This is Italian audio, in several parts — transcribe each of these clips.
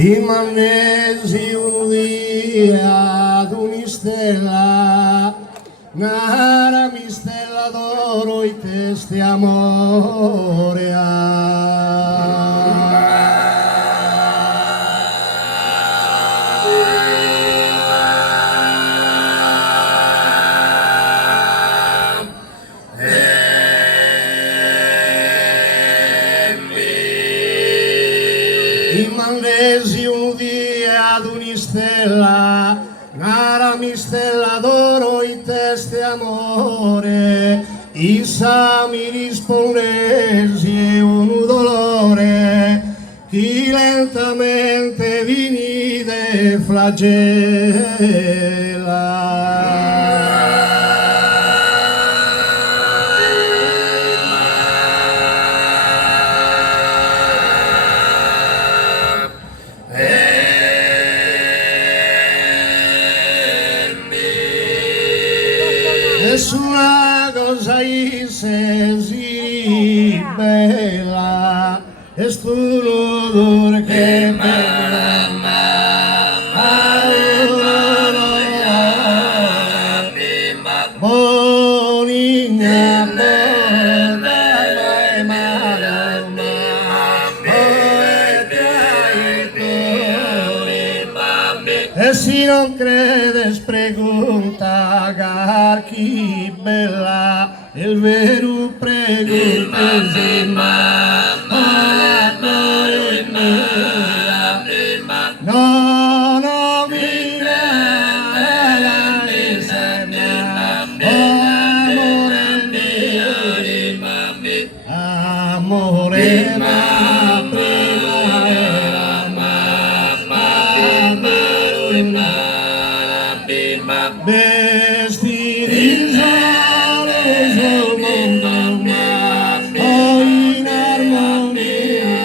Dimannesi un dia d'un'istella, nara mistella d'oro i testi amore. Dimannesi un dia d'un'istella, nara mistella d'oro i testi amore, issa mi rispondesi un dolore, chi lentamente vinide flagella. Nessuna cosa si bella, è sto l'odore che bella bonigna e si non credes pregunta gar chi bella il vero pregunta no no mi amore vestiti solos del mondo in armonia,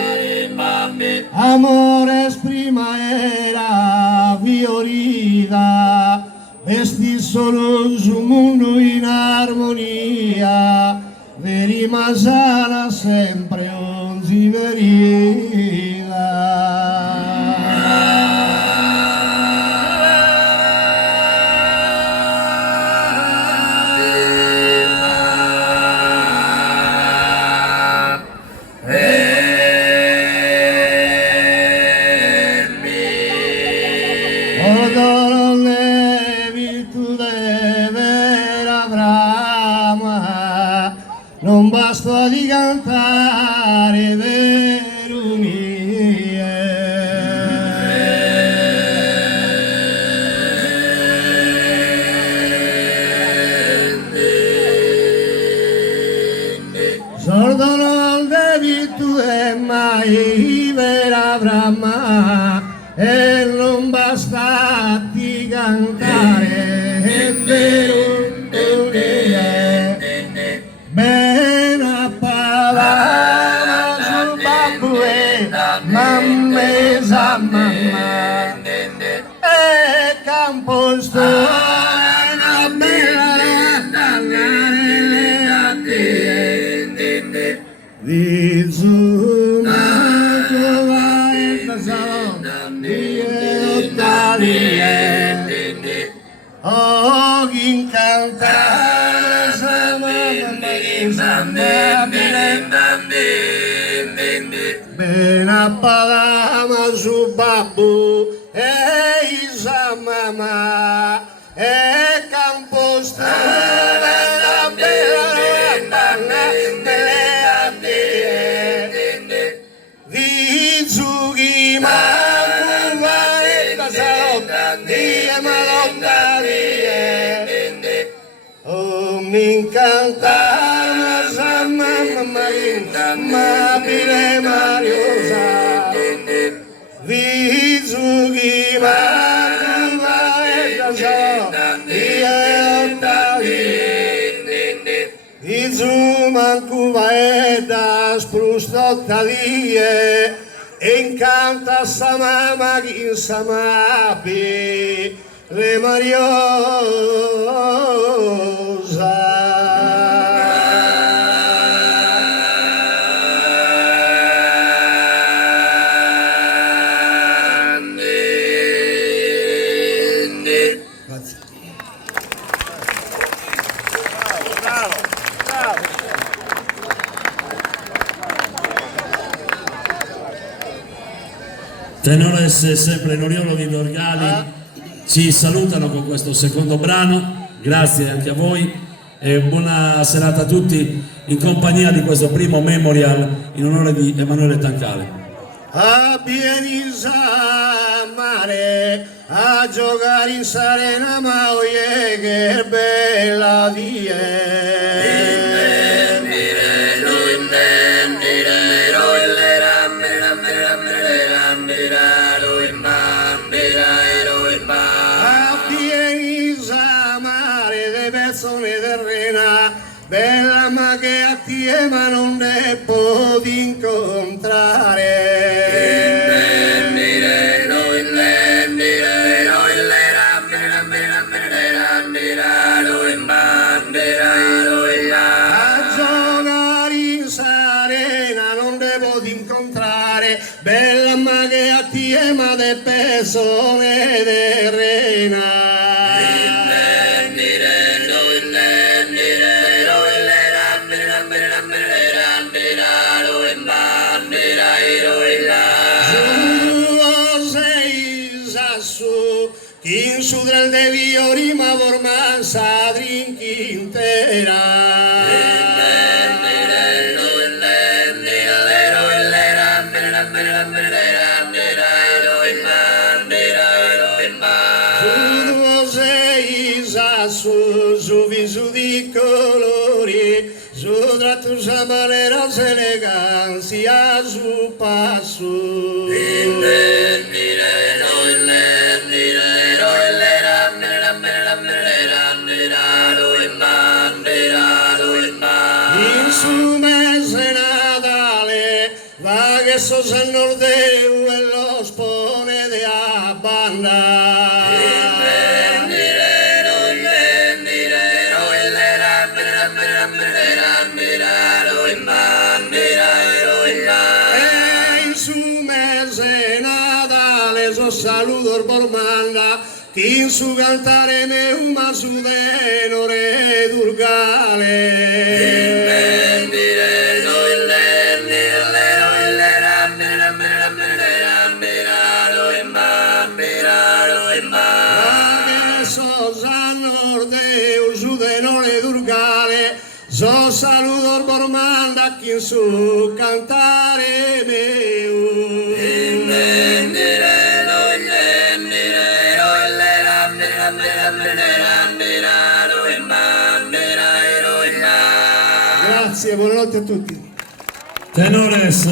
amores primavera fiorida, vestiti solos un mundo in armonia, verima sana sempre onzi verida. Non basta di cantare verunie. Sordo non devi tu e mai vera Brahma e non basta di cantare verunie. Mammesa mamma e campo sto una bella di zuna tua e salon di ottalie oh incantare ben appadama su babbu e isa mama e campo strada la bella di zughi macuva e tasalotta di malonda oh mi incantare sa mamma ma pile mariosa Vizugi Makuva Ekasa Vizuman Kuvaedas Prustotadie Incanta Samama Ginsamapi Le Mariosa. Tenores e sempre Noriolo Dorgali ci salutano con questo secondo brano, grazie anche a voi e buona serata a tutti in compagnia di questo primo memorial in onore di Emanuele Tancale. A Bielisa mare, a giocare in Sarena, ma oye che bella persone terrena, bella ma che a te ma non ne può incontrare. A giocare in Sarena non devo incontrare, bella ma che a te ma de persone terrena. Quin sudrel de Viorima Bormansa drinquintera. Su viso di colori, su trattos a maneras elegancia, su passo. In su mese Natale va che sos al nordeu e los pone de a banda. Saludo por manda, quin su cantare me uma su denore durgale. Su denore durgale, so saludo por manda, quin su cantare meu. Grazie, buonanotte a tutti. Tenores